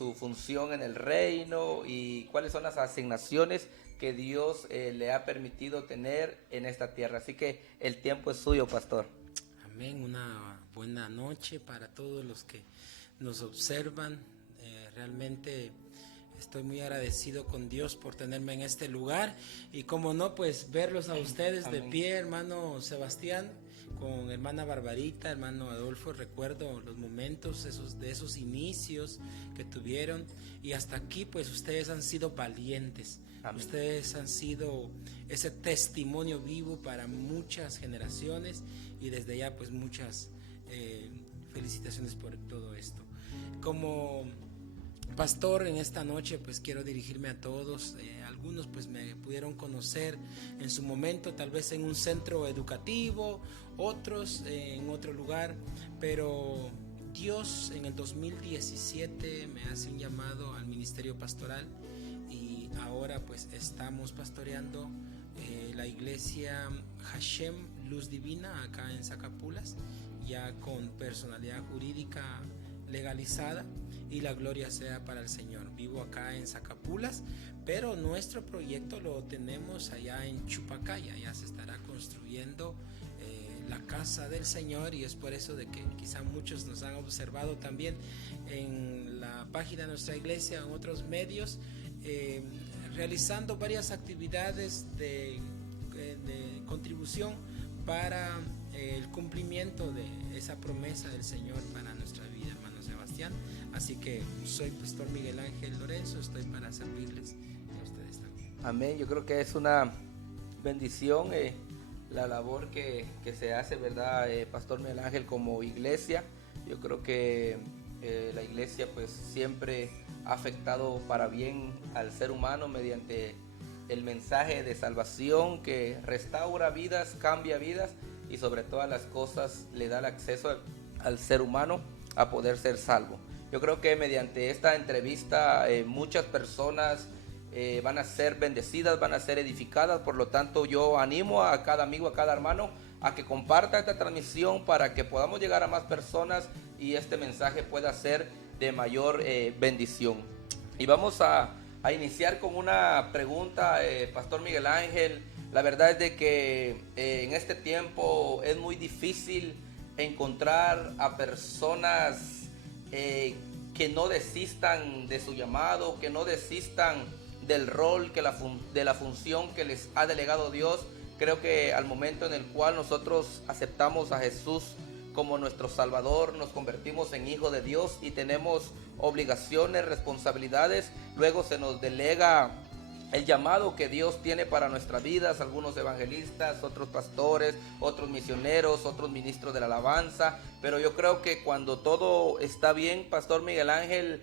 su función en el reino y cuáles son las asignaciones que Dios le ha permitido tener en esta tierra. Así que el tiempo es suyo, pastor. Amén, una buena noche para todos los que nos observan. Realmente estoy muy agradecido con Dios por tenerme en este lugar y como no, pues verlos a ustedes de pie, hermano Sebastián, con hermana Barbarita, hermano Adolfo. Recuerdo los momentos de esos inicios que tuvieron y hasta aquí pues ustedes han sido valientes. Amén. Ustedes han sido ese testimonio vivo para muchas generaciones y desde ya pues muchas felicitaciones por todo esto. Como pastor en esta noche pues quiero dirigirme a todos. Algunos pues me pudieron conocer en su momento tal vez en un centro educativo, otros en otro lugar, pero Dios en el 2017 me hace un llamado al ministerio pastoral y ahora pues estamos pastoreando la iglesia Hashem Luz Divina acá en Zacapulas, ya con personalidad jurídica legalizada, y la gloria sea para el Señor. Vivo acá en Zacapulas, pero nuestro proyecto lo tenemos allá en Chupacaya. Ya se estará construyendo la casa del Señor y es por eso de que quizá muchos nos han observado también en la página de nuestra iglesia, en otros medios, realizando varias actividades de contribución para el cumplimiento de esa promesa del Señor para nuestra vida, hermano Sebastián. Así que soy pastor Miguel Ángel Lorenzo, estoy para servirles a ustedes también. Amén. Yo creo que es una bendición la labor que se hace, ¿verdad, pastor Miguel Ángel, como iglesia? Yo creo que la iglesia pues siempre ha afectado para bien al ser humano mediante el mensaje de salvación que restaura vidas, cambia vidas y sobre todas las cosas le da el acceso al ser humano a poder ser salvo. Yo creo que mediante esta entrevista muchas personas van a ser bendecidas, van a ser edificadas. Por lo tanto, yo animo a cada amigo, a cada hermano a que comparta esta transmisión para que podamos llegar a más personas y este mensaje pueda ser de mayor bendición. Y vamos a iniciar con una pregunta, pastor Miguel Ángel. La verdad es de que en este tiempo es muy difícil encontrar a personas que no desistan de su llamado, que no desistan del rol, de la función que les ha delegado Dios. Creo que al momento en el cual nosotros aceptamos a Jesús como nuestro Salvador, nos convertimos en hijos de Dios y tenemos obligaciones, responsabilidades. Luego se nos delega el llamado que Dios tiene para nuestras vidas, algunos evangelistas, otros pastores, otros misioneros, otros ministros de la alabanza. Pero yo creo que cuando todo está bien, pastor Miguel Ángel,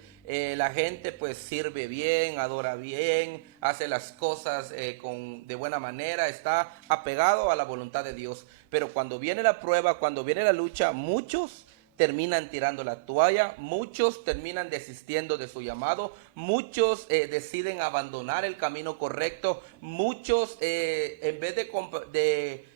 la gente pues sirve bien, adora bien, hace las cosas de buena manera, está apegado a la voluntad de Dios. Pero cuando viene la prueba, cuando viene la lucha, muchos terminan tirando la toalla, muchos terminan desistiendo de su llamado, muchos deciden abandonar el camino correcto, muchos en vez de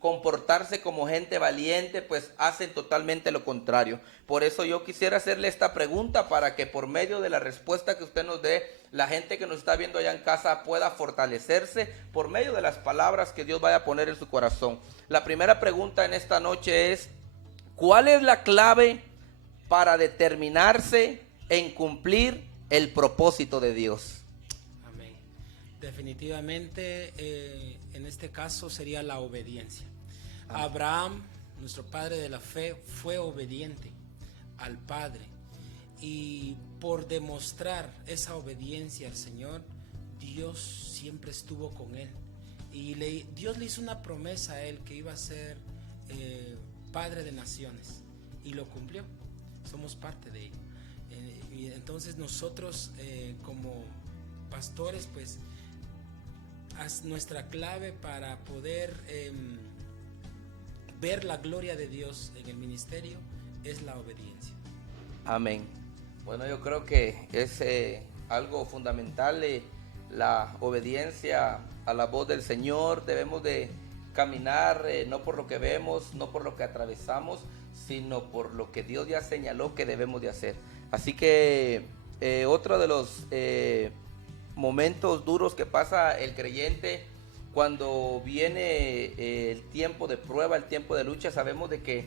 comportarse como gente valiente, pues hacen totalmente lo contrario. Por eso yo quisiera hacerle esta pregunta para que por medio de la respuesta que usted nos dé, la gente que nos está viendo allá en casa pueda fortalecerse por medio de las palabras que Dios vaya a poner en su corazón. La primera pregunta en esta noche es: ¿cuál es la clave para determinarse en cumplir el propósito de Dios? Amén. Definitivamente en este caso sería la obediencia. Amén. Abraham, nuestro padre de la fe, fue obediente al Padre y por demostrar esa obediencia al Señor, Dios siempre estuvo con él y Dios le hizo una promesa a él que iba a ser Padre de naciones y lo cumplió. Somos parte de ello. Y entonces nosotros como pastores pues nuestra clave para poder ver la gloria de Dios en el ministerio es la obediencia. Amén. Bueno, yo creo que es algo fundamental la obediencia a la voz del Señor. Debemos de caminar no por lo que vemos, no por lo que atravesamos, sino por lo que Dios ya señaló que debemos de hacer. Así que otro de los momentos duros que pasa el creyente cuando viene el tiempo de prueba, el tiempo de lucha, sabemos de que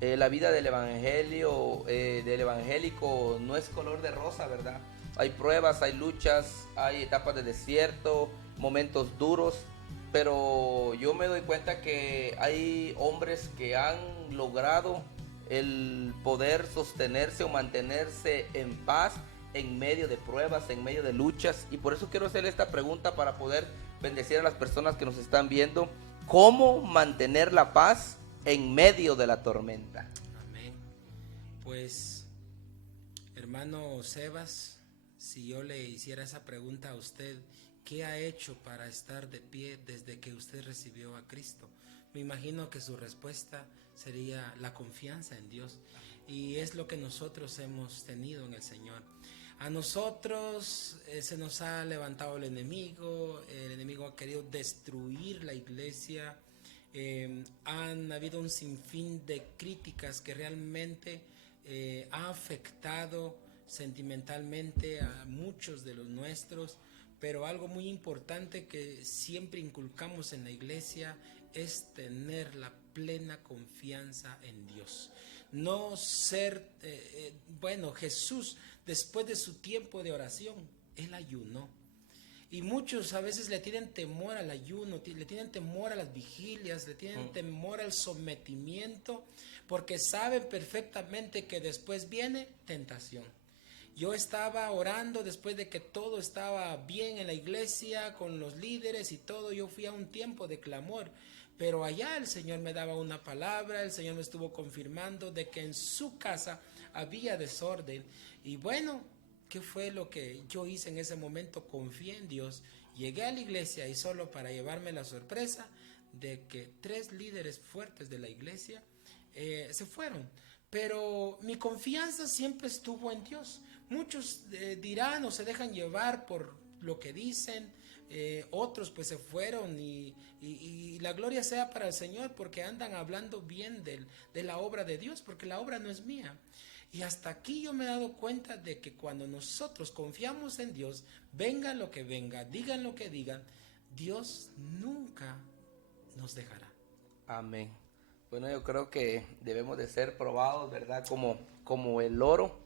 la vida del evangelio, del evangélico no es color de rosa, ¿verdad? Hay pruebas, hay luchas, hay etapas de desierto, momentos duros, pero yo me doy cuenta que hay hombres que han logrado el poder sostenerse o mantenerse en paz en medio de pruebas, en medio de luchas, y por eso quiero hacerle esta pregunta para poder bendecir a las personas que nos están viendo. ¿Cómo mantener la paz en medio de la tormenta? Amén. Pues, hermano Sebas, si yo le hiciera esa pregunta a usted, ¿qué ha hecho para estar de pie desde que usted recibió a Cristo? Me imagino que su respuesta sería la confianza en Dios, y es lo que nosotros hemos tenido en el Señor. A nosotros se nos ha levantado el enemigo ha querido destruir la iglesia, han habido un sinfín de críticas que realmente ha afectado sentimentalmente a muchos de los nuestros, pero algo muy importante que siempre inculcamos en la iglesia es tener la plena confianza en Dios. No ser, Jesús, después de su tiempo de oración, él ayunó. Y muchos a veces le tienen temor al ayuno, le tienen temor a las vigilias, le tienen temor al sometimiento, porque saben perfectamente que después viene tentación. Yo estaba orando después de que todo estaba bien en la iglesia, con los líderes y todo. Yo fui a un tiempo de clamor, pero allá el Señor me daba una palabra, el Señor me estuvo confirmando de que en su casa había desorden. Y bueno, ¿qué fue lo que yo hice en ese momento? Confié en Dios, llegué a la iglesia y solo para llevarme la sorpresa de que 3 líderes fuertes de la iglesia se fueron. Pero mi confianza siempre estuvo en Dios. Muchos dirán o se dejan llevar por lo que dicen, otros pues se fueron y la gloria sea para el Señor, porque andan hablando bien de la obra de Dios, porque la obra no es mía. Y hasta aquí yo me he dado cuenta de que cuando nosotros confiamos en Dios, venga lo que venga, digan lo que digan, Dios nunca nos dejará. Amén. Bueno, yo creo que debemos de ser probados, ¿verdad? Como el oro.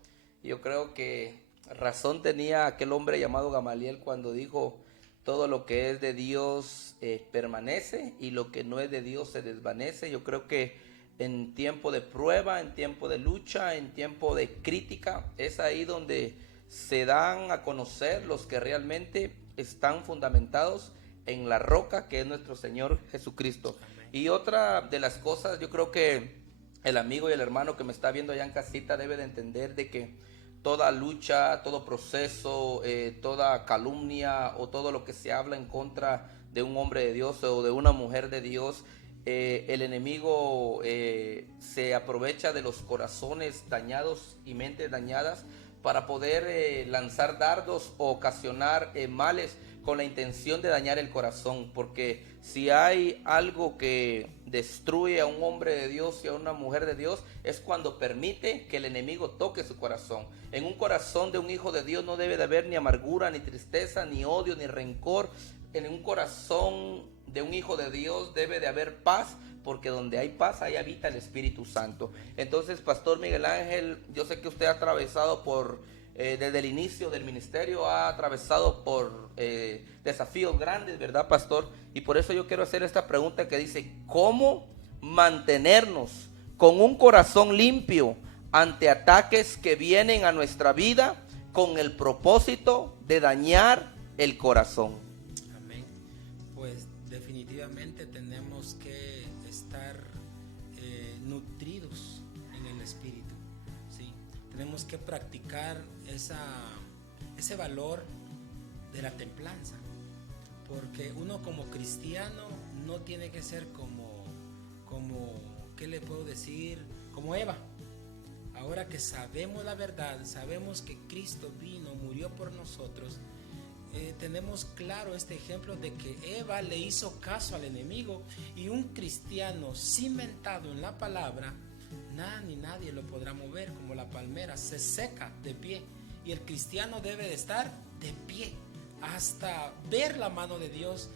Yo creo que razón tenía aquel hombre llamado Gamaliel cuando dijo: todo lo que es de Dios permanece, y lo que no es de Dios se desvanece. Yo creo que en tiempo de prueba, en tiempo de lucha, en tiempo de crítica, es ahí donde se dan a conocer los que realmente están fundamentados en la roca que es nuestro Señor Jesucristo. Amén. Y otra de las cosas, yo creo que el amigo y el hermano que me está viendo allá en casita debe de entender de que toda lucha, todo proceso, toda calumnia o todo lo que se habla en contra de un hombre de Dios o de una mujer de Dios, el enemigo se aprovecha de los corazones dañados y mentes dañadas para poder lanzar dardos o ocasionar males con la intención de dañar el corazón, porque si hay algo que destruye a un hombre de Dios y a una mujer de Dios, es cuando permite que el enemigo toque su corazón. En un corazón de un hijo de Dios no debe de haber ni amargura, ni tristeza, ni odio, ni rencor. En un corazón de un hijo de Dios debe de haber paz, porque donde hay paz, ahí habita el Espíritu Santo. Entonces, Pastor Miguel Ángel, yo sé que usted ha atravesado desde el inicio del ministerio, ha atravesado por desafíos grandes, ¿verdad, Pastor? Y por eso yo quiero hacer esta pregunta que dice: ¿cómo mantenernos con un corazón limpio ante ataques que vienen a nuestra vida con el propósito de dañar el corazón? Amén. Pues definitivamente tenemos que estar nutridos en el Espíritu, ¿sí? Tenemos que practicar ese valor de la templanza, porque uno como cristiano no tiene que ser como ¿qué le puedo decir? Como Eva. Ahora que sabemos la verdad, sabemos que Cristo vino, murió por nosotros, tenemos claro este ejemplo de que Eva le hizo caso al enemigo, y un cristiano cimentado en la palabra, nada ni nadie lo podrá mover. Como la palmera se seca de pie y el cristiano debe de estar de pie hasta ver la mano de Dios.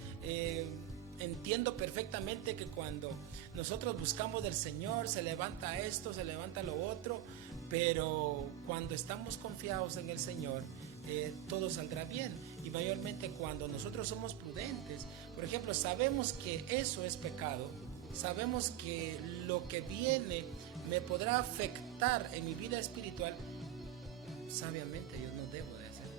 Entiendo perfectamente que cuando nosotros buscamos del Señor se levanta esto, se levanta lo otro, pero cuando estamos confiados en el Señor, todo saldrá bien. Y mayormente cuando nosotros somos prudentes. Por ejemplo, sabemos que eso es pecado, sabemos que lo que viene me podrá afectar en mi vida espiritual. Sabiamente yo no debo de hacerlo,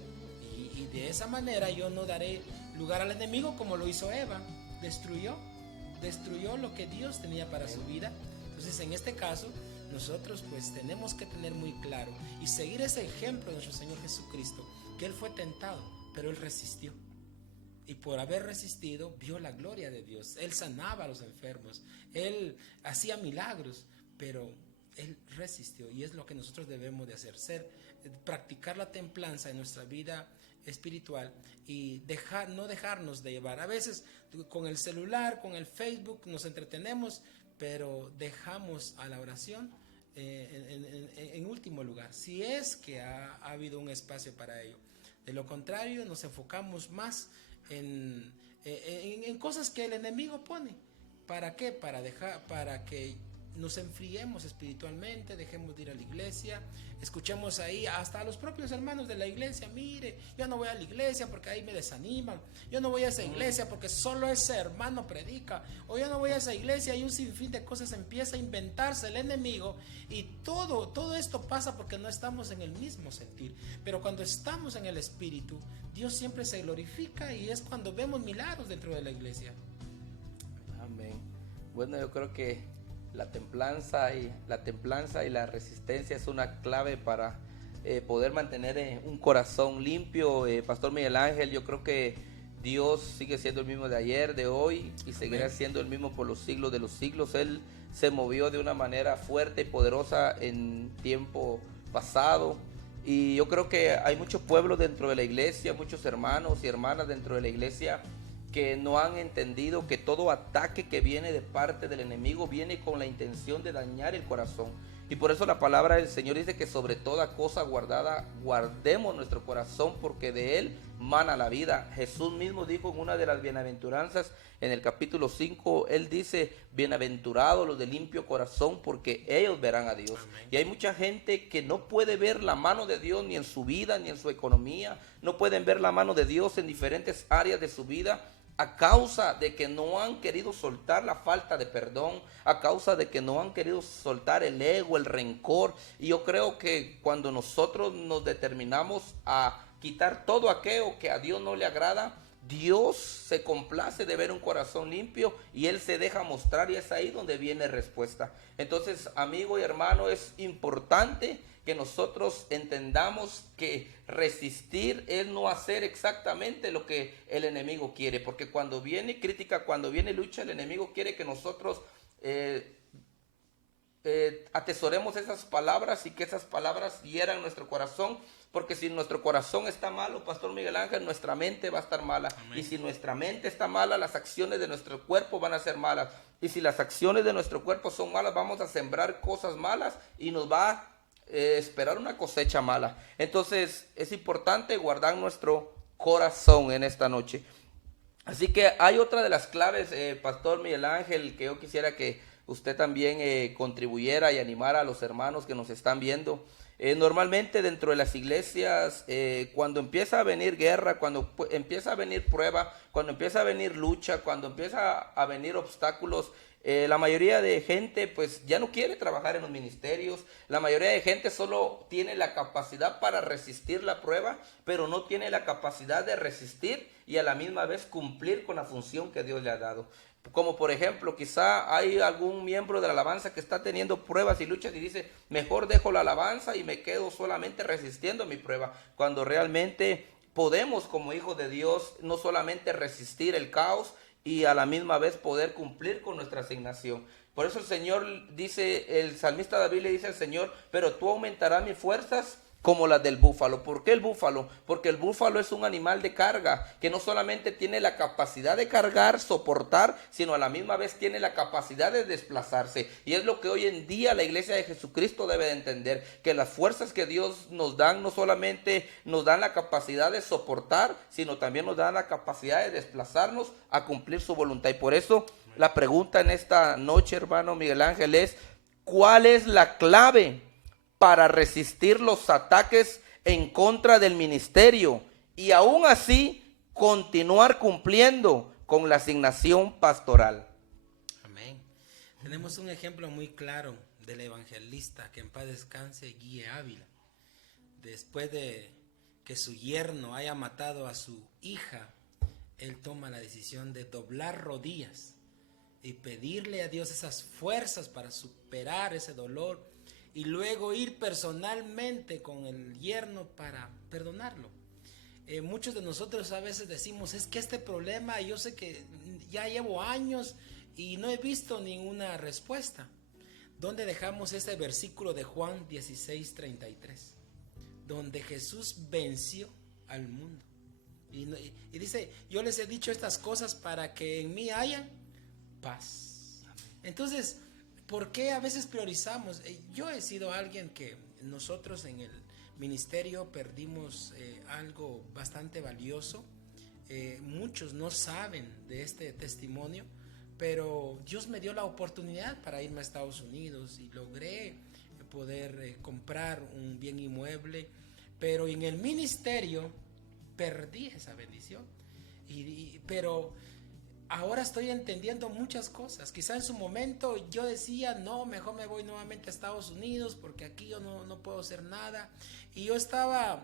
y de esa manera yo no daré lugar al enemigo como lo hizo Eva. Destruyó lo que Dios tenía para su vida. Entonces, en este caso, nosotros pues tenemos que tener muy claro y seguir ese ejemplo de nuestro Señor Jesucristo, que Él fue tentado, pero Él resistió. Y por haber resistido, vio la gloria de Dios. Él sanaba a los enfermos, Él hacía milagros, pero Él resistió. Y es lo que nosotros debemos de hacer, practicar la templanza en nuestra vida espiritual y no dejarnos de llevar. A veces con el celular, con el Facebook nos entretenemos, pero dejamos a la oración en último lugar, si es que ha habido un espacio para ello. De lo contrario, nos enfocamos más en cosas que el enemigo pone. ¿Para qué? Para que nos enfriemos espiritualmente, dejemos de ir a la iglesia, escuchemos ahí hasta a los propios hermanos de la iglesia: mire, yo no voy a la iglesia porque ahí me desaniman, yo no voy a esa iglesia porque solo ese hermano predica, o yo no voy a esa iglesia, y un sinfín de cosas empieza a inventarse el enemigo, y todo esto pasa porque no estamos en el mismo sentir. Pero cuando estamos en el Espíritu, Dios siempre se glorifica, y es cuando vemos milagros dentro de la iglesia. Amén. Bueno, yo creo que la templanza y la resistencia es una clave para poder mantener un corazón limpio. Pastor Miguel Ángel, yo creo que Dios sigue siendo el mismo de ayer, de hoy, y seguirá siendo el mismo por los siglos de los siglos. Él se movió de una manera fuerte y poderosa en tiempo pasado, y yo creo que hay muchos pueblos dentro de la iglesia, muchos hermanos y hermanas dentro de la iglesia que no han entendido que todo ataque que viene de parte del enemigo viene con la intención de dañar el corazón. Y por eso la palabra del Señor dice que sobre toda cosa guardada, guardemos nuestro corazón, porque de él mana la vida. Jesús mismo dijo en una de las bienaventuranzas, en el capítulo 5, él dice: bienaventurados los de limpio corazón, porque ellos verán a Dios. Amén. Y hay mucha gente que no puede ver la mano de Dios ni en su vida, ni en su economía. No pueden ver la mano de Dios en diferentes áreas de su vida, a causa de que no han querido soltar la falta de perdón, a causa de que no han querido soltar el ego, el rencor. Y yo creo que cuando nosotros nos determinamos a quitar todo aquello que a Dios no le agrada, Dios se complace de ver un corazón limpio, y Él se deja mostrar, y es ahí donde viene respuesta. Entonces, amigo y hermano, es importante que nosotros entendamos que resistir es no hacer exactamente lo que el enemigo quiere, porque cuando viene crítica, cuando viene lucha, el enemigo quiere que nosotros atesoremos esas palabras, y que esas palabras hieran nuestro corazón, porque si nuestro corazón está malo, Pastor Miguel Ángel, nuestra mente va a estar mala. Amén. Y si nuestra mente está mala, las acciones de nuestro cuerpo van a ser malas, y si las acciones de nuestro cuerpo son malas, vamos a sembrar cosas malas, y nos va a esperar una cosecha mala. Entonces es importante guardar nuestro corazón en esta noche. Así que hay otra de las claves, Pastor Miguel Ángel, que yo quisiera que usted también contribuyera y animara a los hermanos que nos están viendo. Normalmente dentro de las iglesias, cuando empieza a venir guerra, cuando empieza a venir prueba, cuando empieza a venir lucha, cuando empieza a venir obstáculos, la mayoría de gente pues ya no quiere trabajar en los ministerios. La mayoría de gente solo tiene la capacidad para resistir la prueba, pero no tiene la capacidad de resistir y a la misma vez cumplir con la función que Dios le ha dado. Como por ejemplo, quizá hay algún miembro de la alabanza que está teniendo pruebas y luchas y dice: mejor dejo la alabanza y me quedo solamente resistiendo mi prueba, cuando realmente podemos, como hijos de Dios, no solamente resistir el caos y a la misma vez poder cumplir con nuestra asignación. Por eso el Señor dice, el salmista David le dice al Señor: pero tú aumentarás mis fuerzas, como las del búfalo. ¿Por qué el búfalo? Porque el búfalo es un animal de carga que no solamente tiene la capacidad de cargar, soportar, sino a la misma vez tiene la capacidad de desplazarse. Y es lo que hoy en día la iglesia de Jesucristo debe de entender, que las fuerzas que Dios nos dan no solamente nos dan la capacidad de soportar, sino también nos dan la capacidad de desplazarnos a cumplir su voluntad. Y por eso la pregunta en esta noche, hermano Miguel Ángel, es: ¿cuál es la clave para resistir los ataques en contra del ministerio y aún así continuar cumpliendo con la asignación pastoral? Amén. Tenemos un ejemplo muy claro del evangelista, que en paz descanse, Guille Ávila. Después de que su yerno haya matado a su hija, él toma la decisión de doblar rodillas y pedirle a Dios esas fuerzas para superar ese dolor, y luego ir personalmente con el yerno para perdonarlo. Muchos de nosotros a veces decimos: es que este problema yo sé que ya llevo años y no he visto ninguna respuesta. ¿Dónde dejamos este versículo de Juan 16:33? Donde Jesús venció al mundo. Y dice: yo les he dicho estas cosas para que en mí haya paz. Entonces, ¿por qué a veces priorizamos? Yo he sido alguien que nosotros en el ministerio perdimos algo bastante valioso. Muchos no saben de este testimonio, pero Dios me dio la oportunidad para irme a Estados Unidos y logré poder comprar un bien inmueble, pero en el ministerio perdí esa bendición. Pero ahora estoy entendiendo muchas cosas. Quizá en su momento yo decía: no, mejor me voy nuevamente a Estados Unidos porque aquí yo no puedo hacer nada. Y yo estaba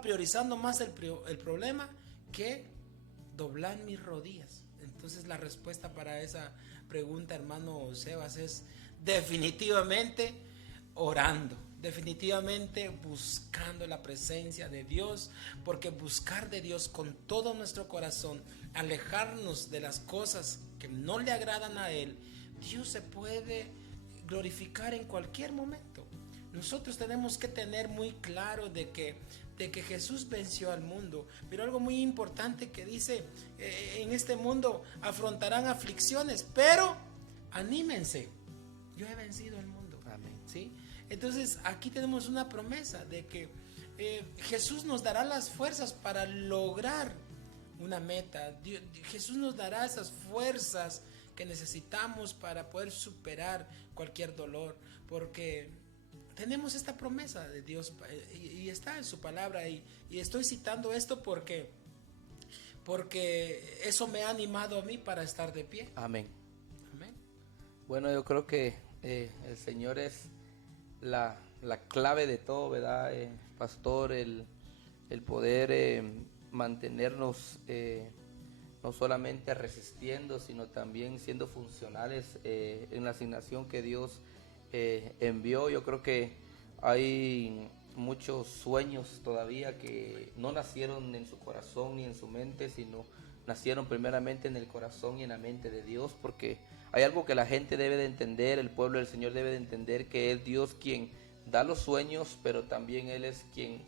priorizando más el problema que doblar mis rodillas. Entonces la respuesta para esa pregunta, hermano Sebas, es definitivamente orando. Definitivamente buscando la presencia de Dios, porque buscar de Dios con todo nuestro corazón, alejarnos de las cosas que no le agradan a Él, Dios se puede glorificar en cualquier momento. Nosotros tenemos que tener muy claro de que Jesús venció al mundo, pero algo muy importante que dice: en este mundo afrontarán aflicciones, pero anímense, yo he vencido el mundo. Amén. ¿Sí? Entonces aquí tenemos una promesa de que Jesús nos dará las fuerzas para lograr una meta. Jesús nos dará esas fuerzas que necesitamos para poder superar cualquier dolor, porque tenemos esta promesa de Dios y está en su palabra, y estoy citando esto porque eso me ha animado a mí para estar de pie. Amén. Amén. Bueno, yo creo que el Señor es la clave de todo, ¿verdad, pastor? El poder mantenernos no solamente resistiendo, sino también siendo funcionales en la asignación que Dios envió. Yo creo que hay muchos sueños todavía que no nacieron en su corazón ni en su mente, sino nacieron primeramente en el corazón y en la mente de Dios, porque hay algo que la gente debe de entender, el pueblo del Señor debe de entender, que es Dios quien da los sueños, pero también Él es quien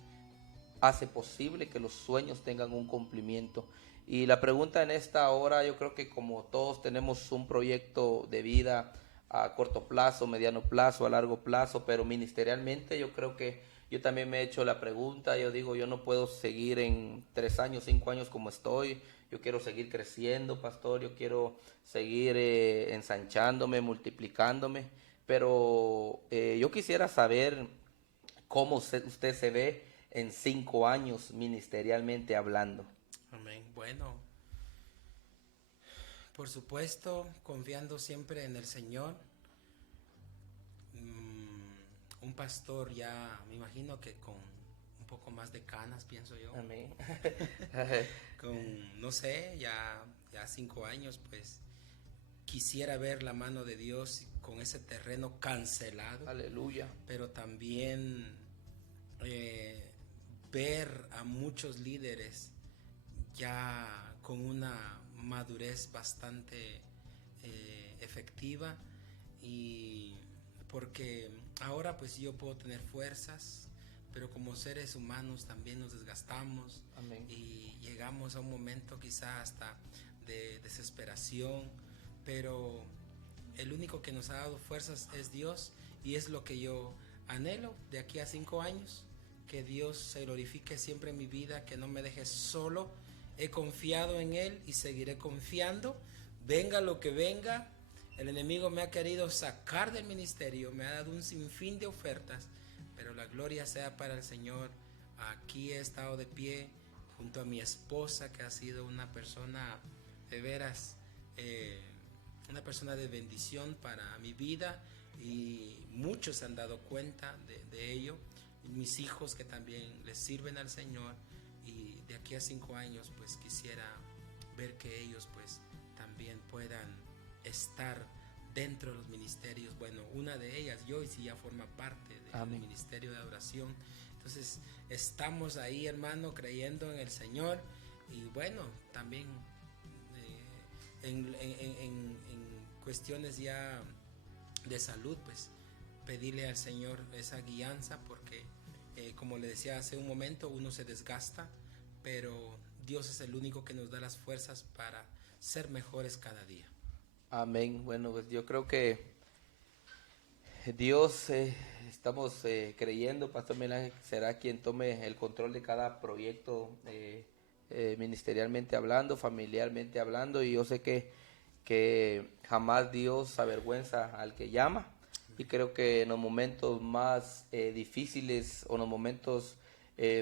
hace posible que los sueños tengan un cumplimiento. Y la pregunta en esta hora, yo creo que como todos tenemos un proyecto de vida a corto plazo, mediano plazo, a largo plazo, pero ministerialmente yo creo que yo también me he hecho la pregunta. Yo digo: yo no puedo seguir en 3 años, 5 años como estoy. Yo quiero seguir creciendo, pastor. Yo quiero seguir ensanchándome, multiplicándome. Pero yo quisiera saber cómo usted se ve en 5 años ministerialmente hablando. Amén. Bueno, por supuesto, confiando siempre en el Señor. Un pastor ya, me imagino que con un poco más de canas, pienso yo. Amén. Con, no sé, ya 5 años, pues quisiera ver la mano de Dios con ese terreno cancelado. Aleluya. Pero también ver a muchos líderes ya con una madurez bastante efectiva, y porque ahora pues yo puedo tener fuerzas pero como seres humanos también nos desgastamos. Amén. Y llegamos a un momento quizá hasta de desesperación, pero el único que nos ha dado fuerzas es Dios, y es lo que yo anhelo de aquí a 5 años, que Dios se glorifique siempre en mi vida, que no me deje solo. He confiado en Él y seguiré confiando, venga lo que venga. El enemigo me ha querido sacar del ministerio, me ha dado un sinfín de ofertas, pero la gloria sea para el Señor. Aquí he estado de pie junto a mi esposa, que ha sido una persona de veras, una persona de bendición para mi vida, y muchos se han dado cuenta de ello. Mis hijos, que también les sirven al Señor, y de aquí a 5 años pues quisiera ver que ellos pues también puedan estar dentro de los ministerios. Bueno, una de ellas, Joyce, ya forma parte del ministerio de adoración. Entonces estamos ahí, hermano, creyendo en el Señor. Y bueno, también en cuestiones ya de salud, pues pedirle al Señor esa guianza, porque como le decía hace un momento, uno se desgasta, pero Dios es el único que nos da las fuerzas para ser mejores cada día. Amén. Bueno, pues yo creo que Dios, estamos creyendo, Pastor Miguel Ángel será quien tome el control de cada proyecto, ministerialmente hablando, familiarmente hablando, y yo sé que jamás Dios avergüenza al que llama. Y creo que en los momentos más difíciles, o en los momentos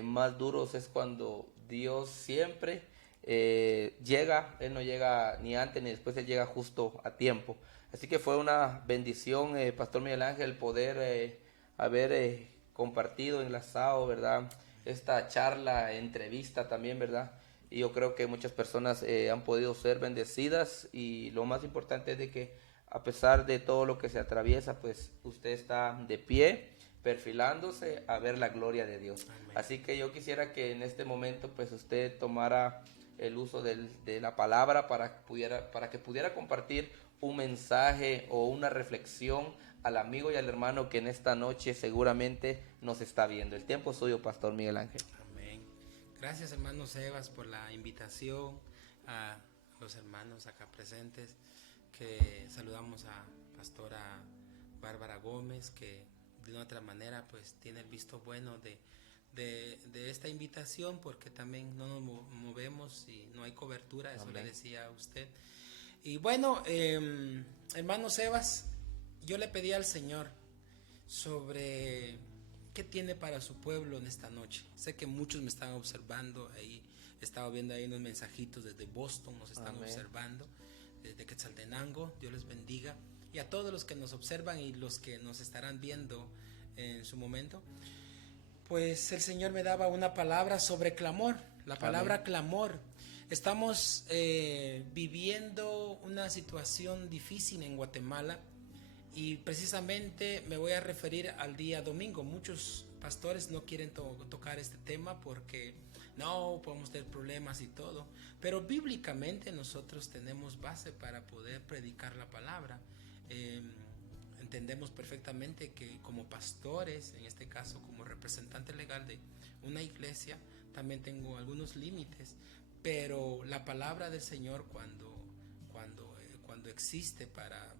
más duros, es cuando Dios siempre llega. Él no llega ni antes ni después, Él llega justo a tiempo. Así que fue una bendición, Pastor Miguel Ángel, poder haber compartido, enlazado, ¿verdad?, esta charla, entrevista también, ¿verdad? Y yo creo que muchas personas han podido ser bendecidas, y lo más importante es de que a pesar de todo lo que se atraviesa, pues usted está de pie, perfilándose a ver la gloria de Dios. Amén. Así que yo quisiera que en este momento pues usted tomara el uso de la palabra para que pudiera compartir un mensaje o una reflexión al amigo y al hermano que en esta noche seguramente nos está viendo. El tiempo es suyo, Pastor Miguel Ángel. Amén. Gracias, hermano Sebas, por la invitación, a los hermanos acá presentes, que saludamos a Pastora Bárbara Gómez, que de una otra manera pues tiene el visto bueno de esta invitación, porque también no nos movemos y no hay cobertura, eso. Amén. Le decía a usted. Y bueno, hermano Sebas, yo le pedí al Señor sobre qué tiene para su pueblo en esta noche. Sé que muchos me están observando ahí, estaba viendo ahí unos mensajitos desde Boston, nos están Amén. Observando, desde Quetzaltenango. Dios les bendiga, y a todos los que nos observan y los que nos estarán viendo en su momento. Pues el Señor me daba una palabra sobre clamor, la palabra Amén. Clamor. Estamos viviendo una situación difícil en Guatemala, y precisamente me voy a referir al día domingo. Muchos pastores no quieren tocar este tema porque no podemos tener problemas y todo, pero bíblicamente nosotros tenemos base para poder predicar la palabra. Entendemos perfectamente que como pastores, en este caso como representante legal de una iglesia, también tengo algunos límites, pero la palabra del Señor cuando existe para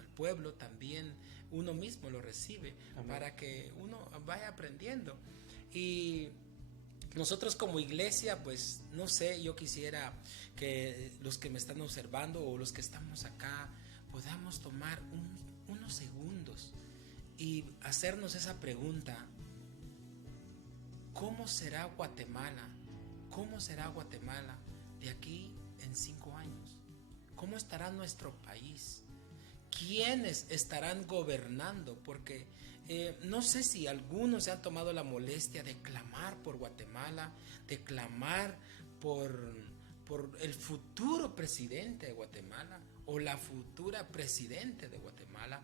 el pueblo, también uno mismo lo recibe. Amén. Para que uno vaya aprendiendo. Y nosotros como iglesia, pues no sé, yo quisiera que los que me están observando o los que estamos acá podamos tomar unos segundos y hacernos esa pregunta: ¿cómo será Guatemala? ¿Cómo será Guatemala de aquí en 5 años? ¿Cómo estará nuestro país? ¿Quiénes estarán gobernando? Porque no sé si algunos se han tomado la molestia de clamar por Guatemala, de clamar por el futuro presidente de Guatemala o la futura presidente de Guatemala.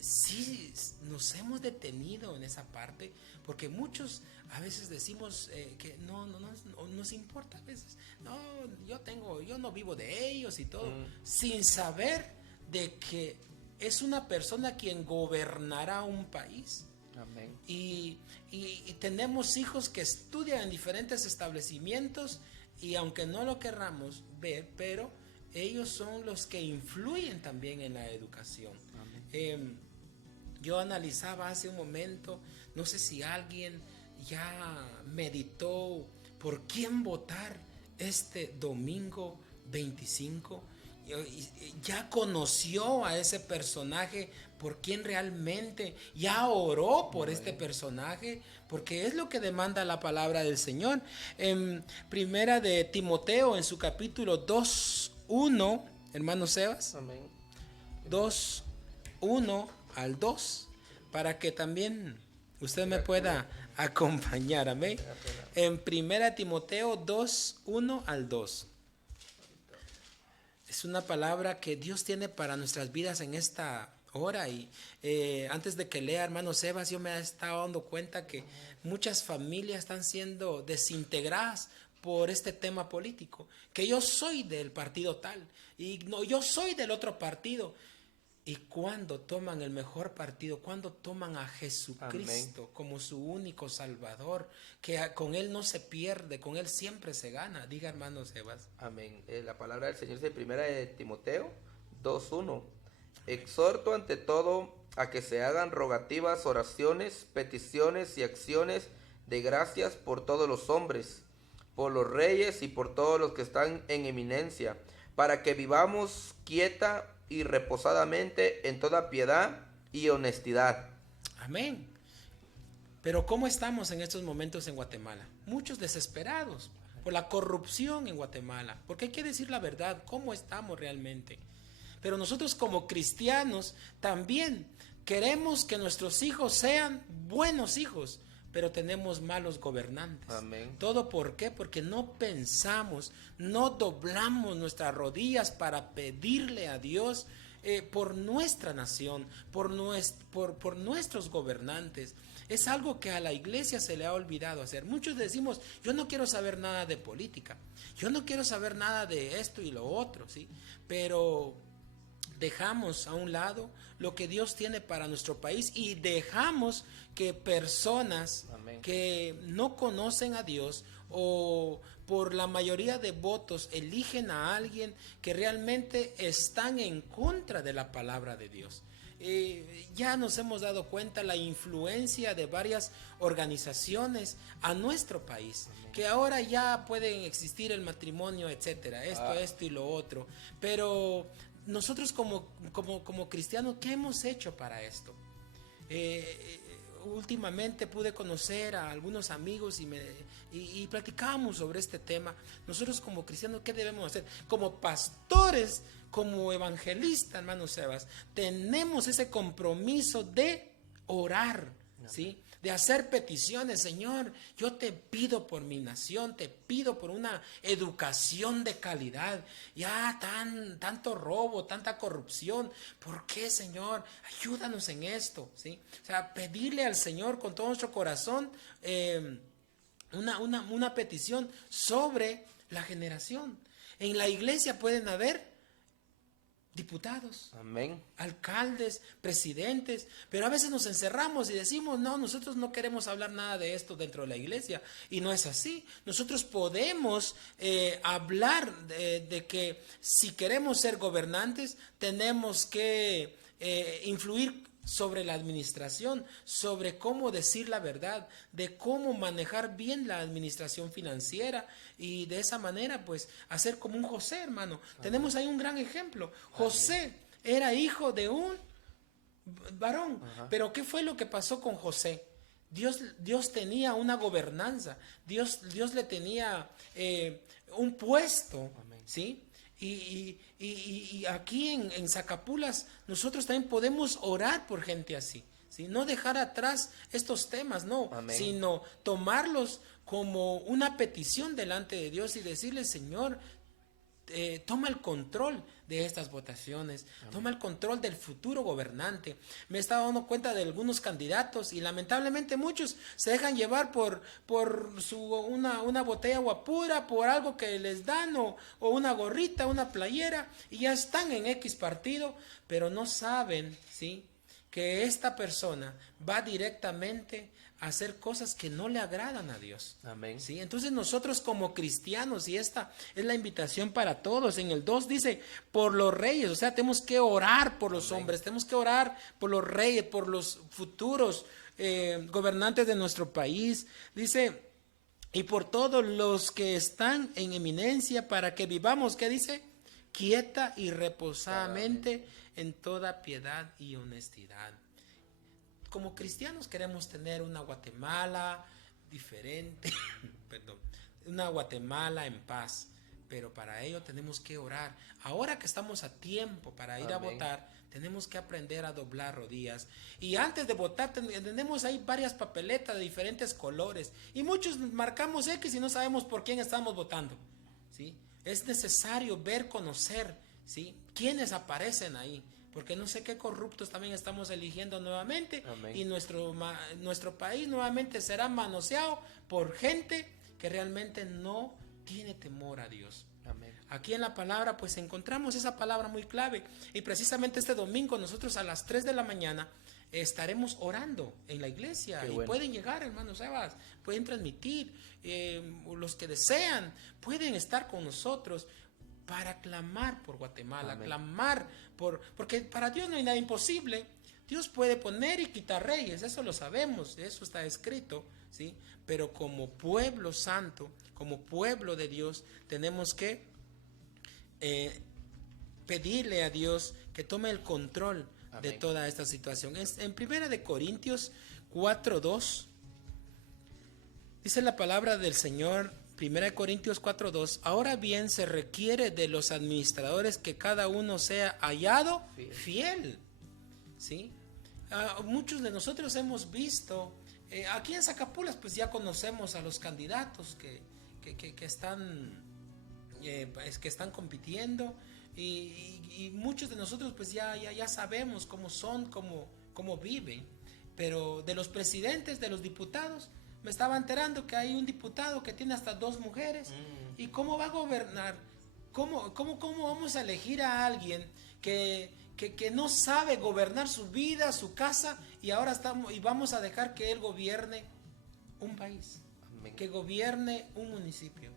Sí nos hemos detenido en esa parte, porque muchos a veces decimos que no nos importa a veces. No, yo no vivo de ellos y todo, sin saber de que es una persona quien gobernará un país, Amén. Y tenemos hijos que estudian en diferentes establecimientos y aunque no lo querramos ver, pero ellos son los que influyen también en la educación. Yo analizaba hace un momento, no sé si alguien ya meditó por quién votar este domingo 25. Ya conoció a ese personaje, por quién realmente, ya oró por este personaje, porque es lo que demanda la palabra del Señor. En primera de Timoteo, en su capítulo 2:1, hermano Sebas, Amén. 2:1 al 2, para que también usted me pueda acompañar, amén. En primera Timoteo 2:1 al 2. Es una palabra que Dios tiene para nuestras vidas en esta hora. Y antes de que lea, hermano Sebas, yo me he estado dando cuenta que muchas familias están siendo desintegradas por este tema político. Que yo soy del partido tal y no, yo soy del otro partido. Y cuando toman el mejor partido, cuando toman a Jesucristo Amén. como su único Salvador, que con Él no se pierde, con Él siempre se gana. Diga, hermano Sebas. Amén. La palabra del Señor dice en primera de Timoteo 2:1. Exhorto ante todo a que se hagan rogativas, oraciones, peticiones y acciones de gracias por todos los hombres, por los reyes y por todos los que están en eminencia, para que vivamos quieta y reposadamente en toda piedad y honestidad. Amén. Pero ¿cómo estamos en estos momentos en Guatemala? Muchos desesperados por la corrupción en Guatemala, porque hay que decir la verdad, ¿cómo estamos realmente? Pero nosotros como cristianos también queremos que nuestros hijos sean buenos hijos, pero tenemos malos gobernantes. Amén. ¿Todo por qué? Porque no pensamos, no doblamos nuestras rodillas para pedirle a Dios por nuestra nación, por nuestros gobernantes. Es algo que a la iglesia se le ha olvidado hacer. Muchos decimos, yo no quiero saber nada de política, yo no quiero saber nada de esto y lo otro, ¿sí? Pero dejamos a un lado lo que Dios tiene para nuestro país y dejamos que personas Amén. que no conocen a Dios o por la mayoría de votos eligen a alguien que realmente están en contra de la palabra de Dios. Ya nos hemos dado cuenta la influencia de varias organizaciones a nuestro país, que ahora ya pueden existir el matrimonio, etcétera, esto y lo otro, pero nosotros como cristianos, ¿qué hemos hecho para esto? Últimamente pude conocer a algunos amigos y platicábamos sobre este tema. Nosotros como cristianos, ¿qué debemos hacer? Como pastores, como evangelistas, hermano Sebas, tenemos ese compromiso de orar, ¿sí? De hacer peticiones. Señor, yo te pido por mi nación, te pido por una educación de calidad. Ya tanto robo, tanta corrupción. ¿Por qué, Señor? Ayúdanos en esto, ¿sí? O sea, pedirle al Señor con todo nuestro corazón una petición sobre la generación. En la iglesia pueden haber diputados, Amén. alcaldes, presidentes, pero a veces nos encerramos y decimos, no, nosotros no queremos hablar nada de esto dentro de la iglesia, y no es así. Nosotros podemos hablar de que si queremos ser gobernantes, tenemos que influir sobre la administración, sobre cómo decir la verdad, de cómo manejar bien la administración financiera y de esa manera pues hacer como un José, hermano. Amén. Tenemos ahí un gran ejemplo. José Amén. Era hijo de un varón, pero ¿qué fue lo que pasó con José? Dios tenía una gobernanza, Dios le tenía un puesto, Amén. ¿Sí? Y aquí en Zacapulas nosotros también podemos orar por gente así, ¿sí? No dejar atrás estos temas, no, Amén. Sino tomarlos como una petición delante de Dios y decirle, Señor, toma el control de estas votaciones, Amén. Toma el control del futuro gobernante. Me he estado dando cuenta de algunos candidatos y lamentablemente muchos se dejan llevar por una botella de agua pura, por algo que les dan o una gorrita, una playera, y ya están en X partido, pero no saben, ¿sí?, que esta persona va directamente a hacer cosas que no le agradan a Dios. Amén. ¿Sí? Entonces nosotros como cristianos, y esta es la invitación para todos, en el 2 dice, por los reyes, o sea, tenemos que orar por los hombres, tenemos que orar por los reyes, por los futuros gobernantes de nuestro país. Dice, y por todos los que están en eminencia, para que vivamos, ¿qué dice? Quieta y reposadamente en toda piedad y honestidad. Como cristianos queremos tener una Guatemala diferente, perdón, una Guatemala en paz, pero para ello tenemos que orar. Ahora que estamos a tiempo para ir a votar, tenemos que aprender a doblar rodillas. Y antes de votar tenemos ahí varias papeletas de diferentes colores y muchos marcamos X y no sabemos por quién estamos votando, ¿sí? Es necesario ver, conocer, ¿sí?, quiénes aparecen ahí, porque no sé qué corruptos también estamos eligiendo nuevamente. Amén. Y nuestro país nuevamente será manoseado por gente que realmente no tiene temor a Dios. Amén. Aquí en la palabra pues encontramos esa palabra muy clave, y precisamente este domingo nosotros a las 3 de la mañana estaremos orando en la iglesia. Qué y bueno. Pueden llegar, hermanos Sebas, pueden transmitir, los que desean pueden estar con nosotros para clamar por Guatemala. Amén. Clamar porque para Dios no hay nada imposible. Dios puede poner y quitar reyes, eso lo sabemos, eso está escrito, ¿sí? Pero como pueblo santo, como pueblo de Dios, tenemos que pedirle a Dios que tome el control. Amén. De toda esta situación. En 1 de Corintios 4:2 dice la palabra del Señor. 1 Corintios 4:2. Ahora bien, se requiere de los administradores que cada uno sea hallado fiel. ¿Sí? Muchos de nosotros hemos visto, aquí en Zacapulas, pues ya conocemos a los candidatos que están compitiendo, y muchos de nosotros pues ya sabemos cómo son, cómo viven. Pero de los presidentes, de los diputados, me estaba enterando que hay un diputado que tiene hasta 2 mujeres. ¿Y cómo va a gobernar? ¿Cómo vamos a elegir a alguien que no sabe gobernar su vida, su casa, y ahora vamos a dejar que él gobierne un país? Amén. Que gobierne un municipio?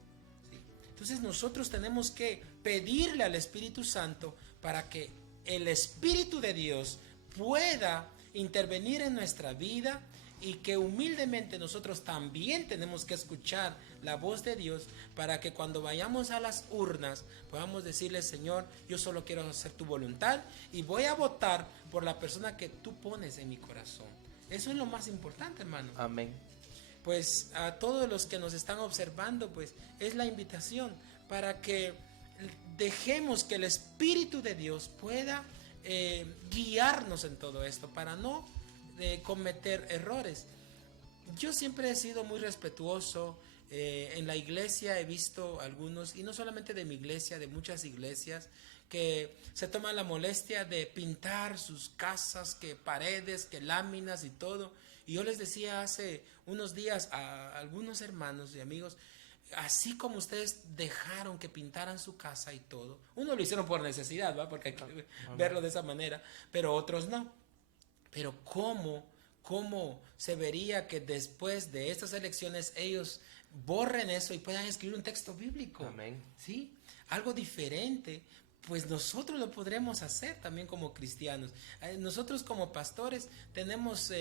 ¿Sí? Entonces nosotros tenemos que pedirle al Espíritu Santo para que el Espíritu de Dios pueda intervenir en nuestra vida, y que humildemente nosotros también tenemos que escuchar la voz de Dios, para que cuando vayamos a las urnas podamos decirle: Señor, yo solo quiero hacer tu voluntad y voy a votar por la persona que tú pones en mi corazón. Eso es lo más importante, hermano. Amén. Pues a todos los que nos están observando, pues es la invitación para que dejemos que el Espíritu de Dios pueda guiarnos en todo esto, para no cometer errores. Yo siempre he sido muy respetuoso. En la iglesia he visto algunos, y no solamente de mi iglesia, de muchas iglesias, que se toman la molestia de pintar sus casas, que paredes, que láminas y todo. Y yo les decía hace unos días a algunos hermanos y amigos: así como ustedes dejaron que pintaran su casa y todo, uno lo hicieron por necesidad, ¿va? Porque hay que verlo de esa manera, pero otros no. Pero ¿cómo se vería que después de estas elecciones ellos borren eso y puedan escribir un texto bíblico? Amén. ¿Sí? Algo diferente. Pues nosotros lo podremos hacer también como cristianos. Nosotros como pastores tenemos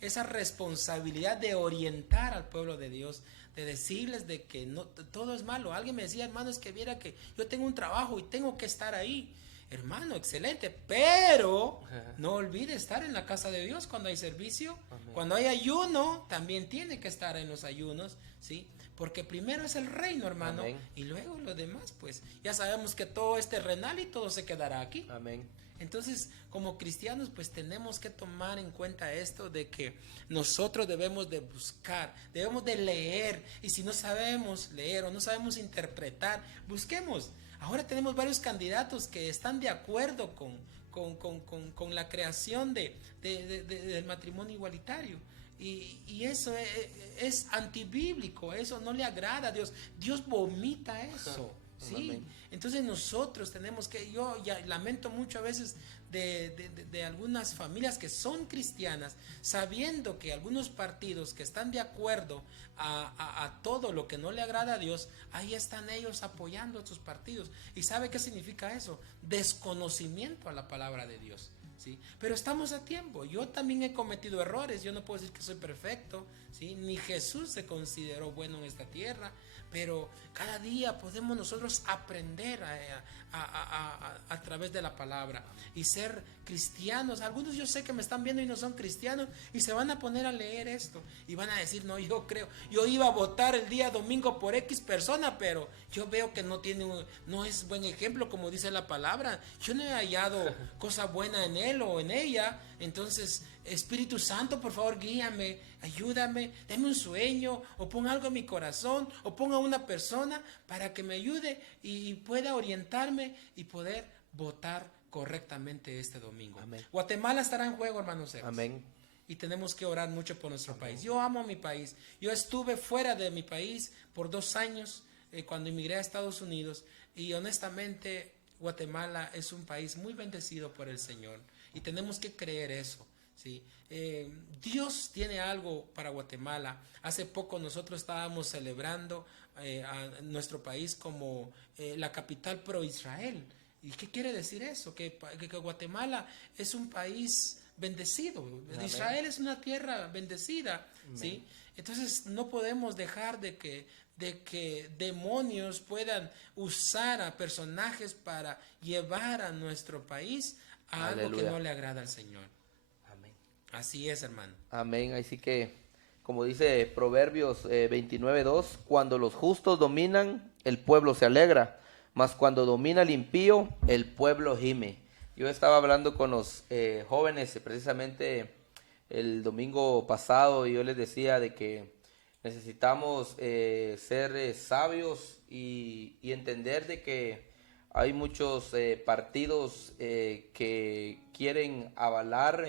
esa responsabilidad de orientar al pueblo de Dios, de decirles de que no todo es malo. Alguien me decía: hermano, es que viera que yo tengo un trabajo y tengo que estar ahí. Hermano, excelente, pero no olvide estar en la casa de Dios cuando hay servicio. Amén. Cuando hay ayuno, también tiene que estar en los ayunos, ¿sí? Porque primero es el reino, hermano. Amén. Y luego lo demás, pues ya sabemos que todo es terrenal y todo se quedará aquí. Amén. Entonces, como cristianos, pues tenemos que tomar en cuenta esto, de que nosotros debemos de buscar, debemos de leer, y si no sabemos leer o no sabemos interpretar, busquemos. Ahora tenemos varios candidatos que están de acuerdo con la creación del matrimonio igualitario. Y eso es antibíblico, eso no le agrada a Dios. Dios vomita eso. Sí, Amén. entonces nosotros tenemos que, yo ya lamento mucho a veces de algunas familias que son cristianas, sabiendo que algunos partidos que están de acuerdo a todo lo que no le agrada a Dios, ahí están ellos apoyando a sus partidos. ¿Y sabe qué significa eso? Desconocimiento a la palabra de Dios. ¿Sí? Pero estamos a tiempo. Yo también he cometido errores. Yo no puedo decir que soy perfecto, ¿sí? Ni Jesús se consideró bueno en esta tierra. Pero cada día podemos nosotros aprender a través de la palabra y ser cristianos. Algunos yo sé que me están viendo y no son cristianos y se van a poner a leer esto y van a decir, no, yo creo, yo iba a votar el día domingo por X persona, pero yo veo que no es buen ejemplo como dice la palabra. Yo no he hallado cosa buena en él o en ella. Entonces, Espíritu Santo, por favor, guíame, ayúdame, dame un sueño o pon algo en mi corazón o ponga una persona para que me ayude y pueda orientarme y poder votar correctamente este domingo. Amén. Guatemala estará en juego, hermanos. Amén. Y tenemos que orar mucho por nuestro país. Yo amo mi país. Yo estuve fuera de mi país por 2 años cuando emigré a Estados Unidos y honestamente Guatemala es un país muy bendecido por el Señor y tenemos que creer eso. ¿Sí? Dios tiene algo para Guatemala. Hace poco nosotros estábamos celebrando a nuestro país como la capital pro Israel. ¿Y qué quiere decir eso? Que Guatemala es un país bendecido. Amén. Israel es una tierra bendecida. ¿Sí? Entonces no podemos dejar de que demonios puedan usar a personajes para llevar a nuestro país a algo que no le agrada al Señor. Así es, hermano. Amén. Así que, como dice Proverbios 29:2, cuando los justos dominan, el pueblo se alegra, mas cuando domina el impío, el pueblo gime. Yo estaba hablando con los jóvenes precisamente el domingo pasado y yo les decía de que necesitamos ser sabios y entender de que hay muchos partidos que quieren avalar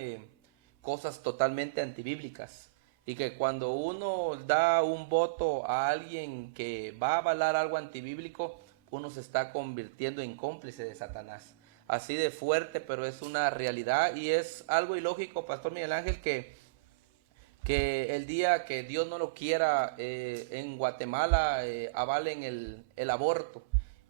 cosas totalmente antibíblicas y que cuando uno da un voto a alguien que va a avalar algo antibíblico, uno se está convirtiendo en cómplice de Satanás. Así de fuerte, pero es una realidad y es algo ilógico, Pastor Miguel Ángel, que el día que Dios no lo quiera en Guatemala avalen el aborto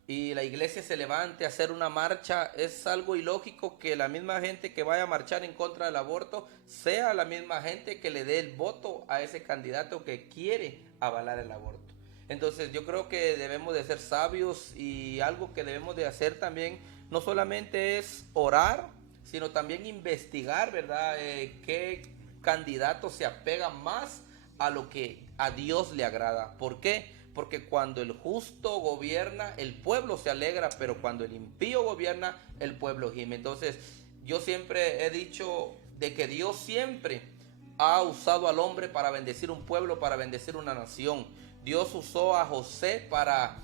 y la iglesia se levante a hacer una marcha. Es algo ilógico que la misma gente que vaya a marchar en contra del aborto sea la misma gente que le dé el voto a ese candidato que quiere avalar el aborto. Entonces yo creo que debemos de ser sabios y algo que debemos de hacer también no solamente es orar, sino también investigar, ¿verdad? Qué candidato se apega más a lo que a Dios le agrada. ¿Por qué? Porque cuando el justo gobierna, el pueblo se alegra, pero cuando el impío gobierna, el pueblo gime. Entonces, yo siempre he dicho de que Dios siempre ha usado al hombre para bendecir un pueblo, para bendecir una nación. Dios usó a José para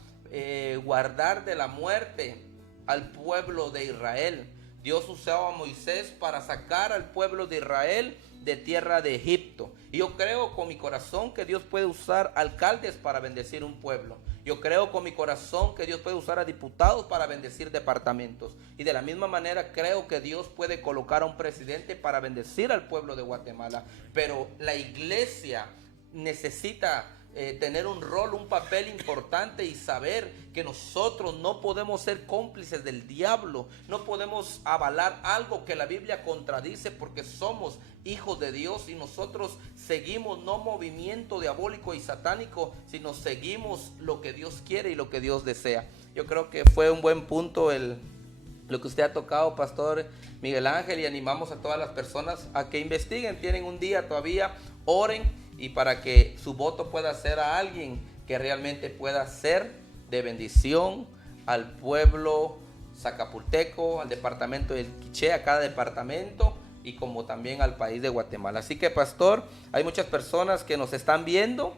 guardar de la muerte al pueblo de Israel. Dios usó a Moisés para sacar al pueblo de Israel de tierra de Egipto. Y yo creo con mi corazón que Dios puede usar alcaldes para bendecir un pueblo. Yo creo con mi corazón que Dios puede usar a diputados para bendecir departamentos. Y de la misma manera creo que Dios puede colocar a un presidente para bendecir al pueblo de Guatemala. Pero la iglesia necesita tener un rol, un papel importante y saber que nosotros no podemos ser cómplices del diablo, no podemos avalar algo que la Biblia contradice porque somos hijos de Dios y nosotros seguimos no movimiento diabólico y satánico, sino seguimos lo que Dios quiere y lo que Dios desea. Yo creo que fue un buen punto lo que usted ha tocado, Pastor Miguel Ángel, y animamos a todas las personas a que investiguen, tienen un día todavía, oren y para que su voto pueda ser a alguien que realmente pueda ser de bendición al pueblo zacapulteco, al departamento del Quiché, a cada departamento y como también al país de Guatemala. Así que, Pastor, hay muchas personas que nos están viendo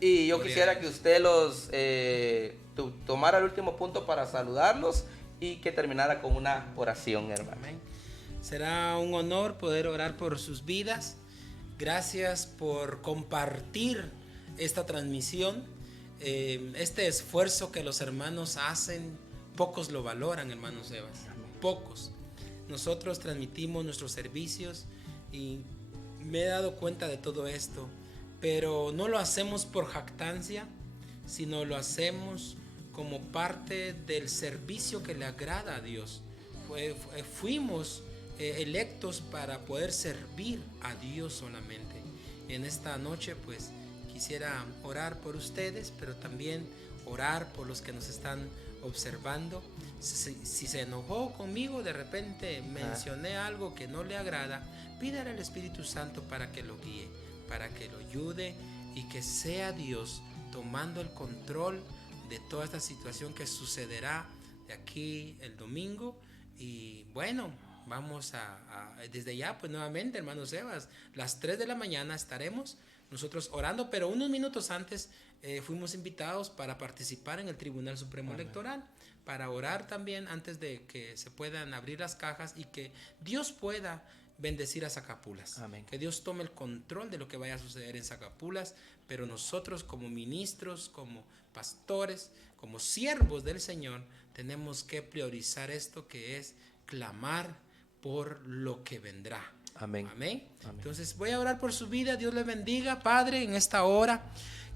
y yo quisiera que usted tomara el último punto para saludarlos y que terminara con una oración, hermano. Amén. Será un honor poder orar por sus vidas. Gracias por compartir esta transmisión. este esfuerzo que los hermanos hacen, pocos lo valoran, hermano Sebas, pocos. Nosotros transmitimos nuestros servicios y me he dado cuenta de todo esto, pero no lo hacemos por jactancia, sino lo hacemos como parte del servicio que le agrada a Dios. Fuimos electos para poder servir a Dios solamente. En esta noche pues quisiera orar por ustedes, pero también orar por los que nos están observando. Si se enojó conmigo, de repente mencioné algo que no le agrada, pídale al Espíritu Santo para que lo guíe, para que lo ayude y que sea Dios tomando el control de toda esta situación que sucederá de aquí el domingo. Y bueno, vamos desde ya pues nuevamente, hermano Sebas, las 3 de la mañana estaremos nosotros orando, pero unos minutos antes fuimos invitados para participar en el Tribunal Supremo Electoral, para orar también antes de que se puedan abrir las cajas y que Dios pueda bendecir a Zacapulas. Amén. Que Dios tome el control de lo que vaya a suceder en Zacapulas, pero nosotros como ministros, como pastores, como siervos del Señor, tenemos que priorizar esto, que es clamar por lo que vendrá. Amén. Amén. Amén. Entonces voy a orar por su vida. Dios le bendiga, Padre, en esta hora.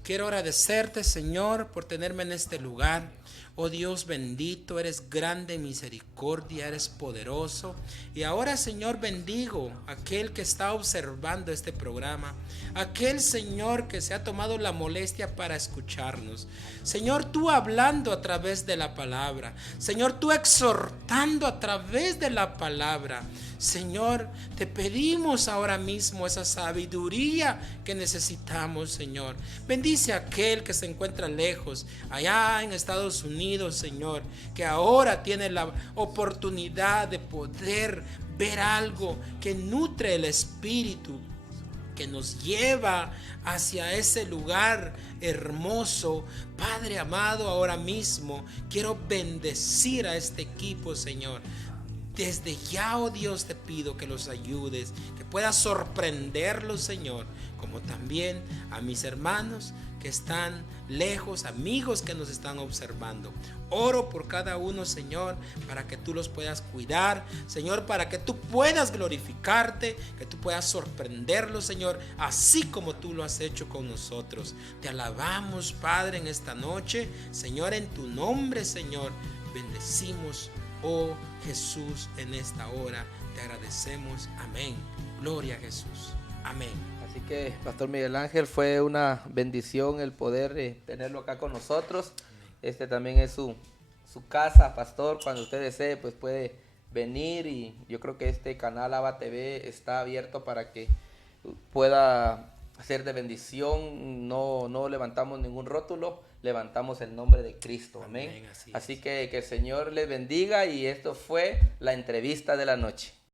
Quiero agradecerte, Señor, por tenerme en este lugar. Oh Dios bendito, eres grande en misericordia, eres poderoso. Y ahora, Señor, bendigo a aquel que está observando este programa, aquel, Señor, que se ha tomado la molestia para escucharnos. Señor, tú hablando a través de la palabra. Señor, tú exhortando a través de la palabra. Señor, te pedimos ahora mismo esa sabiduría que necesitamos, Señor. Bendice a aquel que se encuentra lejos, allá en Estados Unidos, Señor, que ahora tiene la oportunidad de poder ver algo que nutre el espíritu, que nos lleva hacia ese lugar hermoso. Padre amado, ahora mismo quiero bendecir a este equipo, Señor. Desde ya, oh Dios, te pido que los ayudes, que puedas sorprenderlos, Señor, como también a mis hermanos que están lejos, amigos que nos están observando. Oro por cada uno, Señor, para que tú los puedas cuidar, Señor, para que tú puedas glorificarte, que tú puedas sorprenderlos, Señor, así como tú lo has hecho con nosotros. Te alabamos, Padre, en esta noche, Señor, en tu nombre, Señor, bendecimos, oh Jesús, en esta hora. Te agradecemos. Amén. Gloria a Jesús. Amén. Así que, Pastor Miguel Ángel, fue una bendición el poder tenerlo acá con nosotros. Este también es su casa, Pastor. Cuando usted desee, pues puede venir, y yo creo que este canal ABA TV está abierto para que pueda ser de bendición. No levantamos ningún rótulo, levantamos el nombre de Cristo. Amén. Así que el Señor les bendiga, y esto fue la entrevista de la noche.